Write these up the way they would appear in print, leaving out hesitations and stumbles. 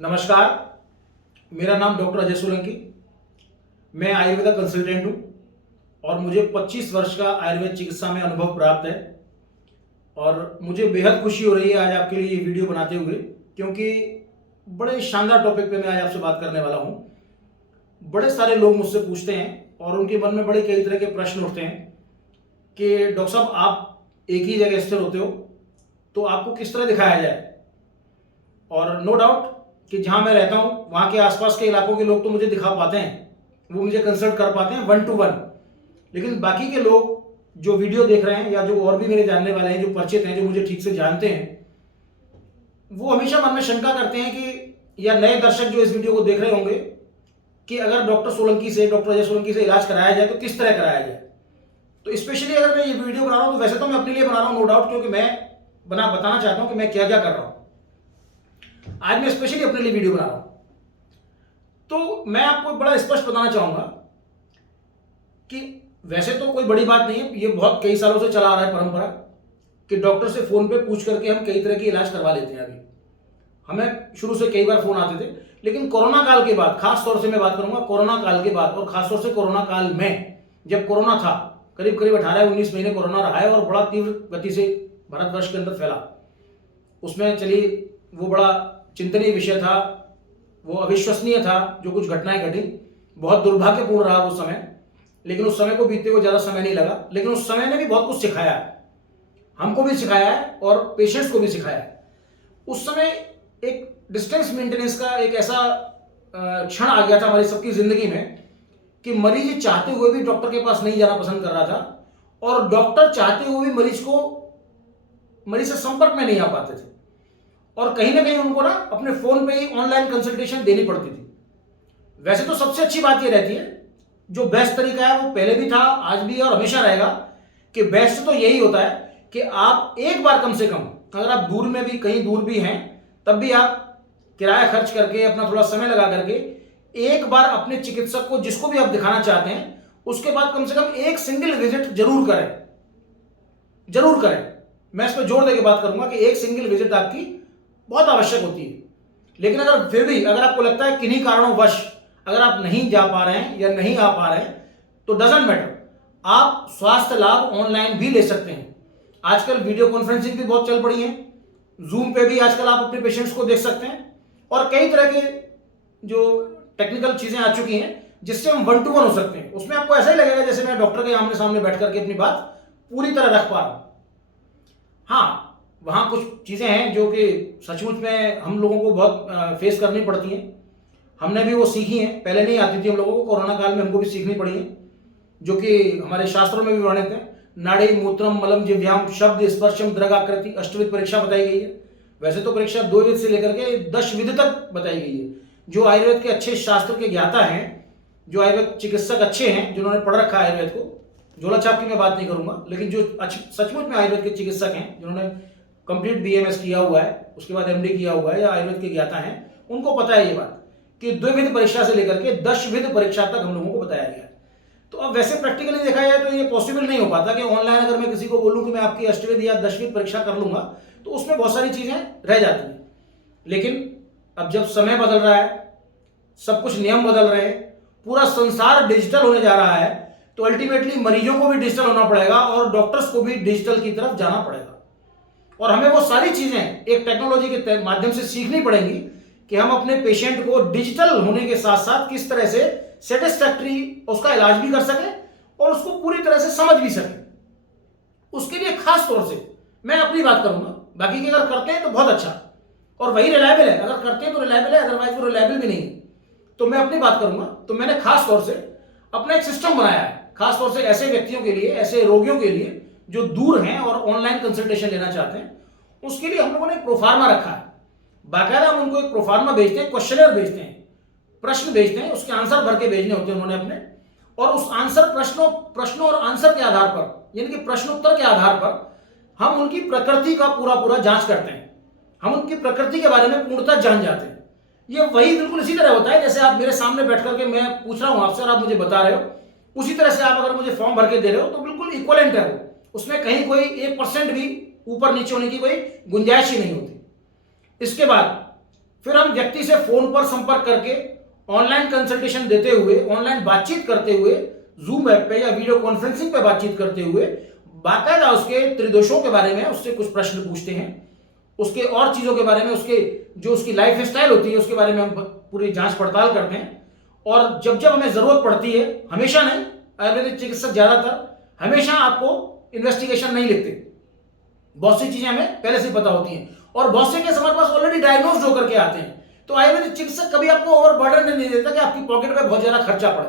नमस्कार। मेरा नाम डॉक्टर अजय सोलंकी। मैं आयुर्वेदा कंसल्टेंट हूँ और मुझे 25 वर्ष का आयुर्वेद चिकित्सा में अनुभव प्राप्त है और मुझे बेहद खुशी हो रही है आज आपके लिए ये वीडियो बनाते हुए, क्योंकि बड़े शानदार टॉपिक पे मैं आज आपसे बात करने वाला हूँ। बड़े सारे लोग मुझसे पूछते हैं और उनके मन में बड़े कई तरह के प्रश्न उठते हैं कि डॉक्टर साहब, आप एक ही जगह स्थिर होते हो तो आपको किस तरह दिखाया जाए। और नो डाउट कि जहां मैं रहता हूं वहां के आसपास के इलाकों के लोग तो मुझे दिखा पाते हैं, वो मुझे कंसल्ट कर पाते हैं 1 to 1। लेकिन बाकी के लोग जो वीडियो देख रहे हैं या जो और भी मेरे जानने वाले हैं, जो परिचित हैं, जो मुझे ठीक से जानते हैं, वो हमेशा मन में शंका करते हैं कि या नए दर्शक जो इस वीडियो को देख रहे होंगे कि अगर डॉक्टर अजय सोलंकी से इलाज कराया जाए तो किस तरह कराया जाए। तो स्पेशली अगर मैं ये वीडियो बना रहा हूं तो वैसे तो मैं अपने लिए बना रहा हूं नो डाउट, क्योंकि मैं बताना चाहता हूं कि मैं क्या क्या कर रहा हूं। आज मैं स्पेशली अपने लिए वीडियो बना रहा हूं तो मैं आपको बड़ा स्पष्ट बताना चाहूंगा कि वैसे तो कोई बड़ी बात नहीं है, ये बहुत कई सालों से चला आ रहा है परंपरा कि डॉक्टर से फोन पे पूछ करके हम कई तरह की इलाज करवा लेते हैं। अभी हमें शुरू से कई बार फोन आते थे, लेकिन कोरोना काल के बाद, खास तौर से मैं बात करूंगा कोरोना काल के बाद, और खासतौर से कोरोना काल में जब कोरोना था, करीब करीब 18-19 महीने कोरोना रहा है और बड़ा तीव्र गति से भारतवर्ष के अंदर फैला। उसमें चलिए वो बड़ा चिंतनीय विषय था, वो अविश्वसनीय था जो कुछ घटनाएं घटी, बहुत दुर्भाग्यपूर्ण रहा वो समय। लेकिन उस समय को बीतते हुए ज्यादा समय नहीं लगा, लेकिन उस समय ने भी बहुत कुछ सिखाया है, हमको भी सिखाया है और पेशेंट्स को भी सिखाया है। उस समय एक डिस्टेंस मेंटेनेंस का एक ऐसा क्षण आ गया था हमारी सबकी जिंदगी में कि मरीज चाहते हुए भी डॉक्टर के पास नहीं जाना पसंद कर रहा था और डॉक्टर चाहते हुए भी मरीज से संपर्क में नहीं आ पाते थे और कहीं ना कहीं उनको ना अपने फोन पे ही ऑनलाइन कंसल्टेशन देनी पड़ती थी। वैसे तो सबसे अच्छी बात ये रहती है, जो बेस्ट तरीका है वो पहले भी था, आज भी है और हमेशा रहेगा, कि बेस्ट तो यही होता है कि आप एक बार कम से कम, अगर आप दूर में भी कहीं दूर भी हैं तब भी आप किराया खर्च करके, अपना थोड़ा समय लगा करके एक बार अपने चिकित्सक को, जिसको भी आप दिखाना चाहते हैं, उसके बाद कम से कम एक सिंगल विजिट जरूर करें, जरूर करें। मैं इस पर जोर देकर बात करूंगा कि एक सिंगल विजिट आपकी बहुत आवश्यक होती है। लेकिन अगर फिर भी अगर आपको लगता है किन्हीं कारणों वश अगर आप नहीं जा पा रहे हैं या नहीं आ पा रहे हैं तो डजंट मैटर, आप स्वास्थ्य लाभ ऑनलाइन भी ले सकते हैं। आजकल वीडियो कॉन्फ्रेंसिंग भी बहुत चल पड़ी है, जूम पे भी आजकल आप अपने पेशेंट्स को देख सकते हैं और कई तरह के जो टेक्निकल चीजें आ चुकी हैं जिससे हम 1 to 1 हो सकते हैं। उसमें आपको ऐसा ही लगेगा जैसे मैं डॉक्टर के आमने सामने बैठ करके अपनी बात पूरी तरह रख पा रहा हूं। हाँ, वहाँ कुछ चीज़ें हैं जो कि सचमुच में हम लोगों को बहुत फेस करनी पड़ती हैं, हमने भी वो सीखी हैं, पहले नहीं आती थी हम लोगों को, कोरोना काल में हमको भी सीखनी पड़ी है, जो कि हमारे शास्त्रों में भी वर्णित है। नाड़ी मूत्रम मलम जिह्वाम शब्द स्पर्शम द्रगाकृति अष्टविध परीक्षा बताई गई है। वैसे तो परीक्षा 2 विध से लेकर के 10 विध तक बताई गई है। जो आयुर्वेद के अच्छे शास्त्र के ज्ञाता हैं, जो आयुर्वेद चिकित्सक अच्छे हैं, जिन्होंने पढ़ रखा है आयुर्वेद को, झोला छाप की मैं बात नहीं करूंगा, लेकिन जो सचमुच में आयुर्वेद के चिकित्सक हैं, जिन्होंने कंप्लीट बीएमएस किया हुआ है, उसके बाद एमडी किया हुआ है या आयुर्वेद के ज्ञाता हैं, उनको पता है ये बात कि 2 विध परीक्षा से लेकर के 10 विध परीक्षा तक हम लोगों को बताया गया है। तो अब वैसे प्रैक्टिकली देखा जाए तो ये पॉसिबल नहीं हो पाता कि ऑनलाइन अगर मैं किसी को बोलूं कि मैं आपकी अष्टविध या 10 विध परीक्षा कर लूंगा तो उसमें बहुत सारी चीजें रह जाती हैं। लेकिन अब जब समय बदल रहा है, सब कुछ नियम बदल रहे हैं, पूरा संसार डिजिटल होने जा रहा है, तो अल्टीमेटली मरीजों को भी डिजिटल होना पड़ेगा और डॉक्टर्स को भी डिजिटल की तरफ जाना पड़ेगा और हमें वो सारी चीजें एक टेक्नोलॉजी के माध्यम से सीखनी पड़ेंगी कि हम अपने पेशेंट को डिजिटल होने के साथ साथ किस तरह से सेटिस्फैक्टरी उसका इलाज भी कर सकें और उसको पूरी तरह से समझ भी सकें। उसके लिए खास तौर से मैं अपनी बात करूंगा, बाकी के अगर करते हैं तो बहुत अच्छा और वही रिलायबल है, अगर करते हैं तो रिलायबल है, अदरवाइज वो रिलायबल भी नहीं है। तो मैं अपनी बात करूंगा तो मैंने खास तौर से अपना एक सिस्टम बनाया है, खास तौर से ऐसे व्यक्तियों के लिए, ऐसे रोगियों के लिए जो दूर हैं और ऑनलाइन कंसल्टेशन लेना चाहते हैं। उसके लिए हम लोगों ने एक प्रोफार्मा रखा है, बाकायदा हम उनको एक प्रोफार्मा भेजते हैं, क्वेश्चनर भेजते हैं, प्रश्न भेजते हैं, उसके आंसर भर के भेजने होते हैं उन्होंने अपने, और उस आंसर प्रश्नों और आंसर के आधार पर, यानी कि प्रश्नोत्तर के आधार पर हम उनकी प्रकृति का पूरा जांच करते हैं, हम उनकी प्रकृति के बारे में पूर्णतः जान जाते हैं। ये वही बिल्कुल इसी तरह होता है जैसे आप मेरे सामने बैठ करके मैं पूछ रहा हूं आपसे और आप मुझे बता रहे हो, उसी तरह से आप अगर मुझे फॉर्म भर के दे रहे हो तो बिल्कुल इक्वलेंट है वो, उसमें कहीं कोई 1% भी ऊपर नीचे होने की कोई गुंजाइश ही नहीं होती। इसके बाद फिर हम व्यक्ति से फोन पर संपर्क करके ऑनलाइन कंसल्टेशन देते हुए, ऑनलाइन बातचीत करते हुए, जूम ऐप पे या वीडियो कॉन्फ्रेंसिंग पे बातचीत करते हुए बाकायदा उसके त्रिदोषों के बारे में उससे कुछ प्रश्न पूछते हैं, उसके और चीजों के बारे में, उसके जो उसकी लाइफ स्टाइल होती है उसके बारे में हम पूरी जांच पड़ताल करते हैं। और जब जब हमें जरूरत पड़ती है, हमेशा नहीं, आयुर्वेदिक चिकित्सक ज्यादातर हमेशा आपको इन्वेस्टिगेशन नहीं लिखते, बहुत सी चीजें हमें पहले से पता होती हैं और बहुत से केस हमारे पास ऑलरेडी डायग्नोज होकर के आते हैं। तो आयुर्वेदिक चिकित्सक कभी आपको ओवर बर्डन नहीं देता कि आपकी पॉकेट में बहुत ज्यादा खर्चा पड़े।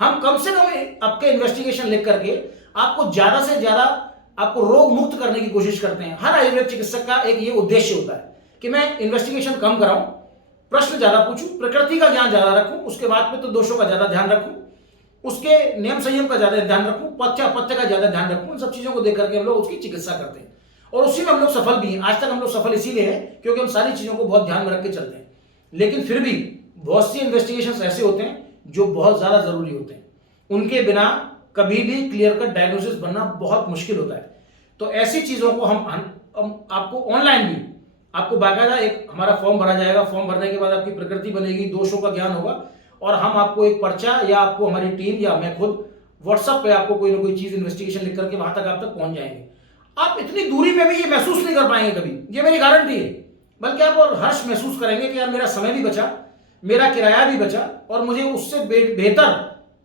हम कम से कम आपके इन्वेस्टिगेशन लिख करके आपको ज्यादा से ज्यादा आपको रोग मुक्त करने की कोशिश करते हैं। हर आयुर्वेद चिकित्सक का एक ये उद्देश्य होता है कि मैं इन्वेस्टिगेशन कम कराऊं, प्रश्न ज्यादा पूछूं, प्रकृति का ज्ञान ज्यादा रखूं, उसके बाद में तो दोषों का ज्यादा ध्यान रखूं, उसके नियम संयम का ज्यादा ध्यान रखूं, पथ्य अपथ्य का ज्यादा ध्यान रखूं। इन सब चीजों को देख करके हम लोग उसकी चिकित्सा करते हैं और उसी में हम लोग सफल भी हैं। आज तक हम लोग सफल इसीलिए हैं क्योंकि हम सारी चीजों को बहुत ध्यान में रख के चलते हैं। लेकिन फिर भी बहुत सी इन्वेस्टिगेशन ऐसे होते हैं जो बहुत ज्यादा जरूरी होते हैं, उनके बिना कभी भी क्लियर कट डायग्नोसिस बनना बहुत मुश्किल होता है। तो ऐसी चीजों को हम आपको ऑनलाइन भी आपको बाकायदा एक हमारा फॉर्म भरा जाएगा। फॉर्म भरने के बाद आपकी प्रकृति बनेगी, दोषों का ज्ञान होगा और हम आपको एक पर्चा या आपको हमारी टीम या मैं खुद व्हाट्सएप पे आपको कोई ना कोई चीज इन्वेस्टिगेशन लिख करके वहां तक आप तक पहुंच जाएंगे। आप इतनी दूरी में भी ये महसूस नहीं कर पाएंगे कभी, ये मेरी गारंटी है, बल्कि आप और हर्ष महसूस करेंगे कि यार मेरा समय भी बचा, मेरा किराया भी बचा और मुझे उससे बेहतर,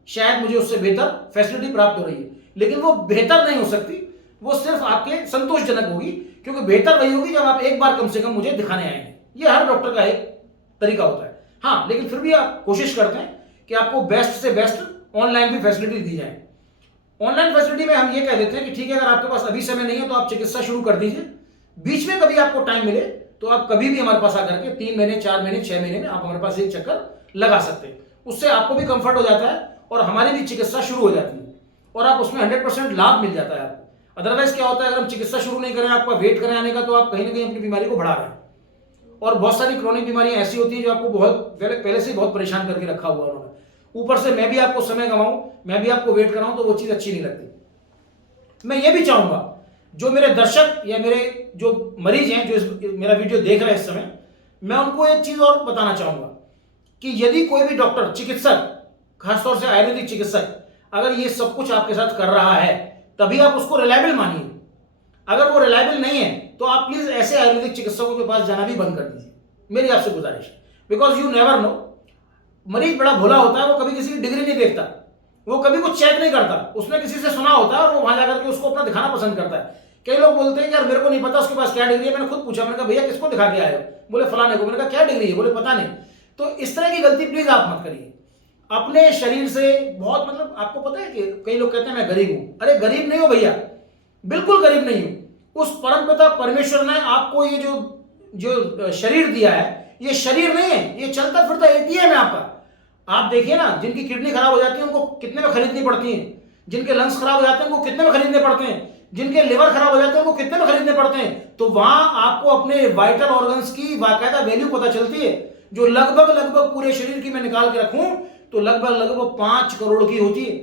शायद मुझे उससे बेहतर फैसिलिटी प्राप्त हो रही है। लेकिन वो बेहतर नहीं हो सकती, वो सिर्फ आपके संतोषजनक होगी, क्योंकि बेहतर वही होगी जब आप एक बार कम से कम मुझे दिखाने आएंगे। ये हर डॉक्टर का एक तरीका होता है। हाँ, लेकिन फिर भी आप कोशिश करते हैं कि आपको बेस्ट से बेस्ट ऑनलाइन भी फैसिलिटी दी जाए। ऑनलाइन फैसिलिटी में हम ये कह देते हैं कि ठीक है, अगर आपके पास अभी समय नहीं है तो आप चिकित्सा शुरू कर दीजिए, बीच में कभी आपको टाइम मिले तो आप कभी भी हमारे पास आकर के 3 महीने 4 महीने 6 महीने में आप हमारे पास एक चक्कर लगा सकते हैं। उससे आपको भी कंफर्ट हो जाता है और हमारी भी चिकित्सा शुरू हो जाती है और आप उसमें 100% लाभ मिल जाता है आपको। अदरवाइज क्या होता है, अगर हम चिकित्सा शुरू नहीं करें, आपका वेट करें आने का, तो आप कहीं ना कहीं अपनी बीमारी को बढ़ा रहे हैं। और बहुत सारी क्रोनिक बीमारियां ऐसी होती है जो आपको बहुत पहले से बहुत परेशान करके रखा हुआ उन्होंने, ऊपर से मैं भी आपको समय गंवाऊं, मैं भी आपको वेट कराऊं, तो वो चीज अच्छी नहीं लगती। मैं ये भी चाहूंगा जो मेरे दर्शक या मेरे जो मरीज हैं जो मेरा वीडियो देख रहे हैं इस समय, मैं उनको एक चीज और बताना चाहूंगा कि यदि कोई भी डॉक्टर, चिकित्सक, खासतौर से आयुर्वेदिक चिकित्सक अगर ये सब कुछ आपके साथ कर रहा है, तभी आप उसको रिलायबल मानिए। अगर वो रिलायबल नहीं है तो आप प्लीज ऐसे आयुर्वेदिक चिकित्सकों के पास जाना भी बंद कर दीजिए, मेरी आपसे गुजारिश है। बिकॉज यू नेवर नो, मरीज बड़ा भोला होता है, वो कभी किसी की डिग्री नहीं देखता, वो कभी कुछ चेक नहीं करता, उसने किसी से सुना होता है और वो वहां जाकर के उसको अपना दिखाना पसंद करता है। कई लोग बोलते हैं कि यार मेरे को नहीं पता उसके पास क्या डिग्री है। मैंने खुद पूछा, मैंने कहा भैया किसको दिखा के आए हो? बोले फलाने को। मैंने कहा क्या डिग्री है? बोले पता नहीं। तो इस तरह की गलती प्लीज आप मत करिए। अपने शरीर से बहुत, मतलब आपको पता है कि कई लोग कहते हैं मैं गरीब हूं। अरे गरीब नहीं हो भैया, बिल्कुल गरीब नहीं हो। उस परमपिता परमेश्वर ने आपको ये जो शरीर दिया है, ये शरीर नहीं है, ये चलता फिरता एटीएम है आपका। आप देखिए ना, जिनकी किडनी खराब हो जाती है उनको कितने में खरीदनी पड़ती है, जिनके लंग्स खराब हो जाते हैं उनको कितने में खरीदने पड़ते हैं, जिनके लिवर खराब हो जाते हैं उनको कितने में खरीदने पड़ते हैं। तो वहां आपको अपने वाइटल ऑर्गन्स की बाकायदा वैल्यू पता चलती है, जो लगभग पूरे शरीर की मैं निकाल के रखूं तो लगभग 5 करोड़ की होती है।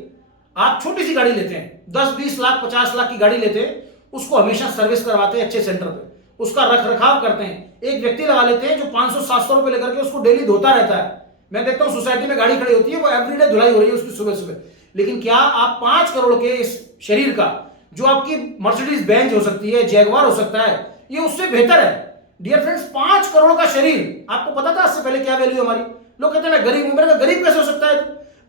आप छोटी सी गाड़ी लेते हैं, 10-20 लाख 50 लाख की गाड़ी लेते हैं, उसको हमेशा सर्विस करवाते हैं अच्छे सेंटर पे, उसका रख रखाव करते हैं। एक व्यक्ति लगा लेते हैं जो 500-700 रुपए लेकर के उसको डेली धोता रहता है। मैं देखता हूं सोसाइटी में गाड़ी खड़ी होती है, वो एवरीडे धुलाई हो रही है उसकी सुबह सुबह। लेकिन क्या आप 5 करोड़ के इस शरीर का, जो आपकी मर्सिडीज बेंज हो सकती है, जैगवार हो सकता है, ये उससे बेहतर है। डियर फ्रेंड्स, 5 करोड़ का शरीर, आपको पता था इससे पहले क्या वैल्यू हमारी? लोग कहते हैं मैं गरीब हूं। मेरे गरीब कैसे हो सकता है?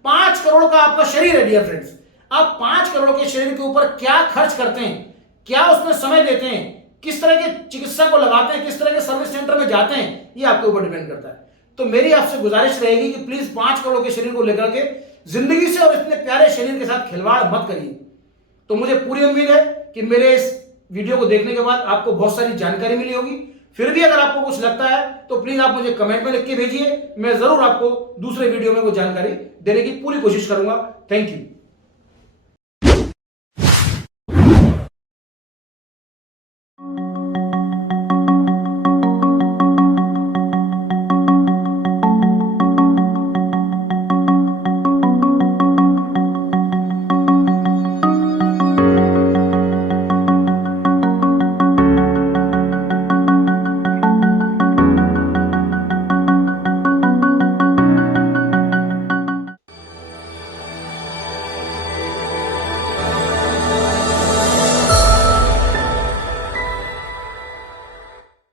5 करोड़ का आपका शरीर है डियर फ्रेंड्स। आप 5 करोड़ के शरीर के ऊपर क्या खर्च करते हैं, क्या उसमें समय देते हैं, किस तरह के चिकित्सा को लगाते हैं, किस तरह के सर्विस सेंटर में जाते हैं, ये आपके ऊपर डिपेंड करता है। तो मेरी आपसे गुजारिश रहेगी कि प्लीज 5 करोड़ के शरीर को लेकर के जिंदगी से और इतने प्यारे शरीर के साथ खिलवाड़ मत करिए। तो मुझे पूरी उम्मीद है कि मेरे इस वीडियो को देखने के बाद आपको बहुत सारी जानकारी मिली होगी। फिर भी अगर आपको कुछ लगता है तो प्लीज आप मुझे कमेंट में लिख के भेजिए, मैं जरूर आपको दूसरे वीडियो में वो जानकारी देने की पूरी कोशिश करूंगा। Thank you.